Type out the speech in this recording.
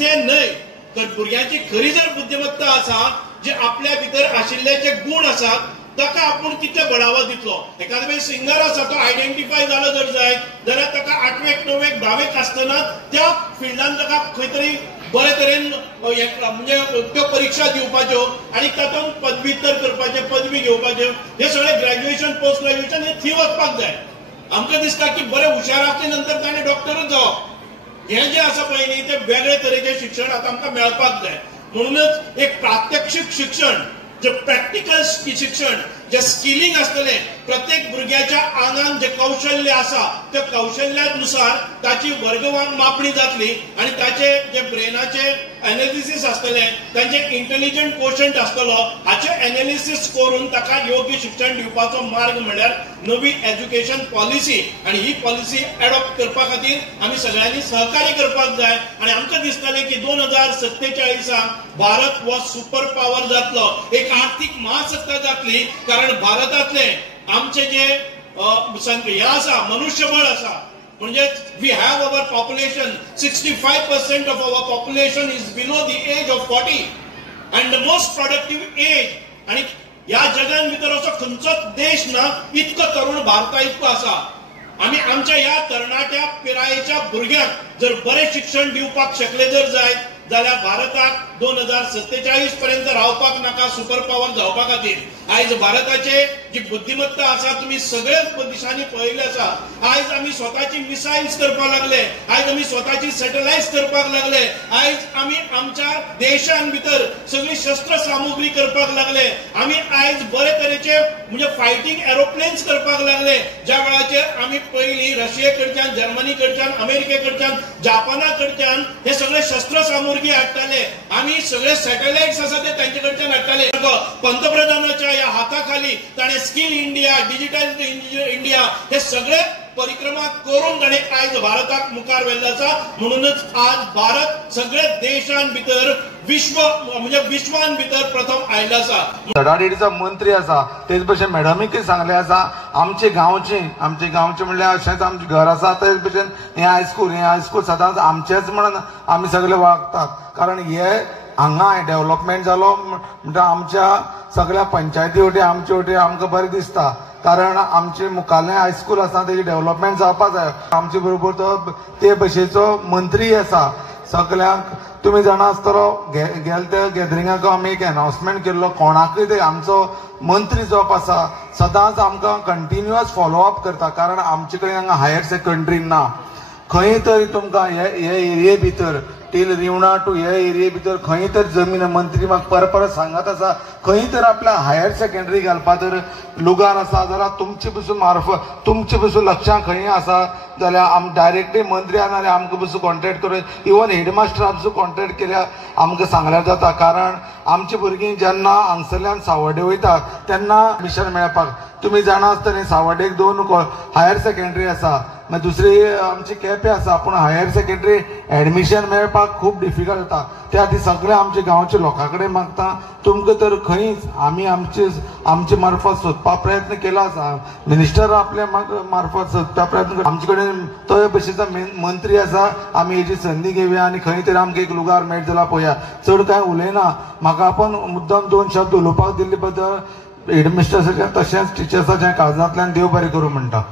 नुस्तें न्हय तर भुरग्यांची खरी जर बुद्धिमत्ता आसा, जे आपल्या भितर आशिल्ले जे गुण आसात ताका आपूण कितले बढावो दितलो. एखादो वेळ सिंगर आसा तो आयडेंटिफाय जालो जर जायत जाल्यार ताका 8वेक 9वेक 10वेक आसतना त्या फिल्डान ताका खंय तरी बरे तरेन म्हणजे त्यो परीक्षा दिवपाच्यो आनी तातूंत पदव्युत्तर करपाचें, पदवी घेवपाच्यो, हे सगळे ग्रॅज्युएशन पोस्ट ग्रॅज्युएशन हे थी वचपाक जाय. आमकां दिसता की बरे हुशार आसले नंतर ताणें डॉक्टरूच जावप. हे जे आसा पळय न्ही ते वेगळे तरेचें शिक्षण आतां आमकां मेळपाक जाय. म्हणूनच एक प्रात्यक्षिक शिक्षण, जे प्रॅक्टिकल शिक्षण, जे स्किलिंग आसतले, प्रत्येक भुरग्याच्या आंगान जे कौशल्य आसा त्या कौशल्यानुसार ताची वर्गवान मापणी जातली आनी ताचे जे ब्रेनाचे एनालिसिस आसतले, तांचे इंटेलिजंट कोशंट आसतलो, हाचे एनालिसिस करून ताका योग्य शिक्षण दिवपाचो मार्ग म्हणल्यार नवी एज्युकेशन पॉलिसी. आनी ही पॉलिसी एडॉप्ट करपा खातीर आमी सगळ्यांनी सहकार्य करपाक जाय. आनी आमकां दिसतलें की 2047 भारत हो सुपर पॉवर जातलो, एक आर्थीक महासत्ता जातली. कारण भारतातले आमचे जे हे आसा मनुष्यबळ आसा, म्हणजे we have our population 65% of our population is below the age of 40 and the most productive age. आणि ह्या जगान भितर असो खंयचोच देश ना इतको तरुण भारता इतको आसा. आमी आमच्या ह्या तरणाट्या पिरायेच्या भुरग्यांक जर बरें शिक्षण दिवपाक शकले जर जायत जाल्यार भारताक 2047 पर्यंत रावपाक नाका सुपर पॉवर जावपा खातीर. आयज भारताचे जी बुद्धिमत्ता आसा तुमी सगळेच दिशांनी पळयले आसा. आयज आमी स्वताची मिसायल्स करपाक लागले, आयज आमी स्वताची सॅटेलायट्स करपाक लागले, आयज आमी आमच्या देशान भितर सगळी शस्त्र सामुग्री करपाक लागले, आमी आयज बरे तरेचे म्हणजे फायटिंग एरोप्लेन्स करपाक लागले. ज्या वेळाचेर आमी पयलीं रशिये कडच्यान, जर्मनी कडच्यान, अमेरिके कडच्यान, जापाना कडच्यान हे सगळे शस्त्र सामुग्री हाडटाले, आमी सगळे सॅटेलाइट्स आसा ते तांचे कडच्यान हाडटाले. पंतप्रधानाच्या ह्या हाताखाली ताणें स्किल इंडिया, डिजिटल इंडिया हे सगळे परिक्रमा करून ताणें आयज भारताक मुखार व्हेल्लो आसा. म्हणूनच आज भारत सगळे देशां भितर विश्वान भितर प्रथम आयला आसा. धडाडीचा मंत्री आसा तेच भशेन मॅडमीकय सांगले आसा आमचे गांवचे म्हणल्यार अशेंच आमचें घर आसा तेच भशेन हें हायस्कूल सदांच आमचेच म्हणून आमी सगळे वागतात. कारण हे हांगा डेव्हलपमेंट जालो म्हणटा आमच्या सगळ्या पंचायती वटी आमचे वटी आमकां बरें दिसता. कारण आमचे मुखाल्लें हायस्कूल आसा तेजी डेव्हलपमेंट जावपाक जाय. आमचे बरोबर तो ते भशेचो मंत्री आसा. सगळ्यांक तुम्ही जाणा आसतलो गेल त्या गॅदरिंगाक आमी एक अनाउन्समेंट केल्लो, कोणाकय ते आमचो मंत्री जॉब आसा सदांच आमकां कंटिन्युअस फॉलोअप करता. कारण आमचे कडेन हांगा हायर सेकंडरी ना. खंय तरी तुमकां हे एरिये भितर टील रिवणा टू हे एरिये भितर खंय तर जमीन मंत्री म्हाका परत सांगत आसा खंय तर आपल्या हायर सेकंडरी घालपा तर लुगार आसा जाल्यार तुमचे पसून मार्फत तुमचे पसून लक्षांत खंय आसा जाल्यार डायरेक्टली मंत्री आना आमकां पसून कॉन्टेक्ट करून इवन हेडमास्टर पसून कॉन्टेक्ट केल्यार आमकां सांगल्यार जाता. कारण आमची भुरगीं जेन्ना हांगसरल्यान सावड्डे वयता तेन्ना मिशन मेळपाक तुम्ही जाणा आसतलें सावड्डेक 2 हायर सेकंडरी आसा, मागीर दुसरी आमची केपें आसा. पूण हायर सेकंडरी एडमिशन मेळपाक खूब डिफिकल्ट जाता. त्या खातीर सगळे आमच्या गांवच्या लोकां कडेन मागता तुमकां तर खंयच आमी आमचे मार्फत सोदपा प्रयत्न केला आसा. मिनिस्टर आपल्या मार्फत सोदपा प्रयत्न आमचे कडेन तो भशेचो मंत्री आसा. आमी हेजी संदी घेवया आनी खंय तरी आमकां एक लुगार मेळट जाल्यार पळोवया. चड कांय उलयना. म्हाका आपण मुद्दाम 2 शब्द उलोवपाक दिल्ले बद्दल हेडमिस्टर तशेंच टिचर्साच्या काळजांतल्यान देव बरें करूं म्हणटा.